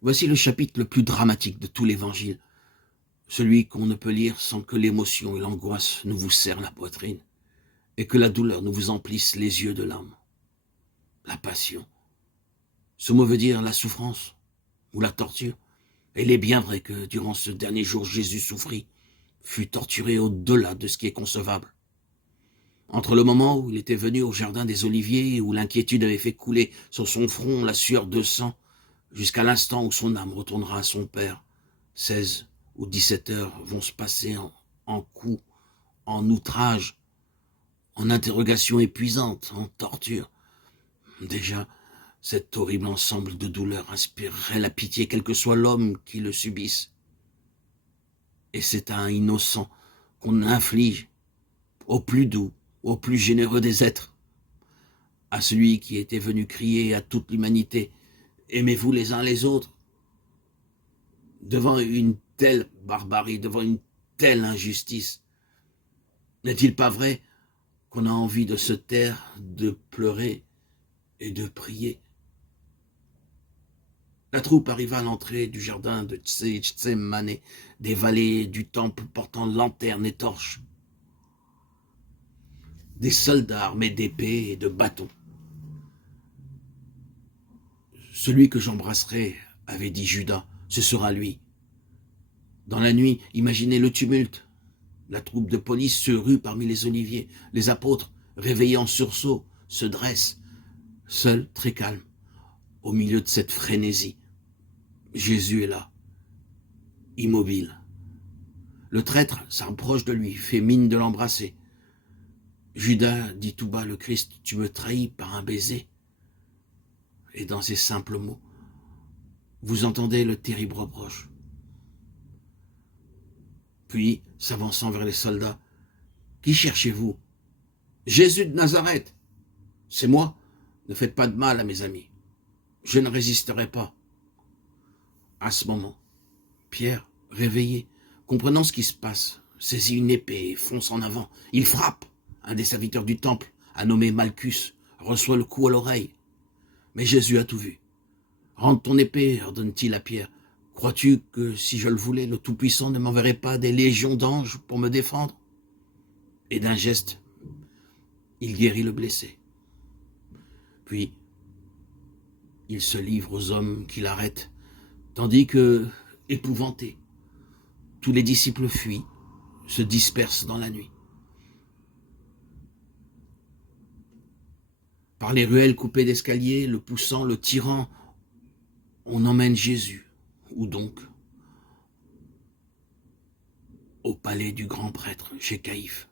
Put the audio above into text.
Voici le chapitre le plus dramatique de tout l'Évangile, celui qu'on ne peut lire sans que l'émotion et l'angoisse nous vous serrent la poitrine et que la douleur nous vous emplisse les yeux de l'âme. La passion. Ce mot veut dire la souffrance ou la torture. Et il est bien vrai que durant ce dernier jour, Jésus souffrit, fut torturé au-delà de ce qui est concevable. Entre le moment où il était venu au jardin des Oliviers, où l'inquiétude avait fait couler sur son front la sueur de sang, jusqu'à l'instant où son âme retournera à son Père, 16 ou 17 heures vont se passer en coups, en outrages, en interrogations épuisantes, en tortures. Déjà, cet horrible ensemble de douleurs inspirerait la pitié, quel que soit l'homme qui le subisse. Et c'est à un innocent qu'on inflige, au plus doux, au plus généreux des êtres, à celui qui était venu crier à toute l'humanité « Aimez-vous les uns les autres » devant une telle barbarie, devant une telle injustice. N'est-il pas vrai qu'on a envie de se taire, de pleurer et de prier? La troupe arriva à l'entrée du jardin de Gethsémani, des valets du temple portant lanternes et torches, des soldats armés d'épées et de bâtons. Celui que j'embrasserai, avait dit Judas, ce sera lui. Dans la nuit, imaginez le tumulte. La troupe de police se rue parmi les oliviers. Les apôtres, réveillés en sursaut, se dressent, seuls, très calmes, au milieu de cette frénésie. Jésus est là, immobile. Le traître s'approche de lui, fait mine de l'embrasser. Judas dit tout bas, le Christ, tu me trahis par un baiser. Et dans ces simples mots, vous entendez le terrible reproche. Puis, s'avançant vers les soldats, qui cherchez-vous? Jésus de Nazareth. C'est moi. Ne faites pas de mal à mes amis. Je ne résisterai pas. À ce moment, Pierre, réveillé, comprenant ce qui se passe, saisit une épée et fonce en avant. Il frappe. Un des serviteurs du temple, un nommé Malchus, reçoit le coup à l'oreille. Mais Jésus a tout vu. Rends ton épée, ordonne-t-il à Pierre. Crois-tu que si je le voulais, le Tout-Puissant ne m'enverrait pas des légions d'anges pour me défendre? Et d'un geste, il guérit le blessé. Puis, il se livre aux hommes qui l'arrêtent, tandis que, épouvantés, tous les disciples fuient, se dispersent dans la nuit. Par les ruelles coupées d'escaliers, le poussant, le tirant, on emmène Jésus. Où donc? Au palais du grand prêtre, chez Caïphe.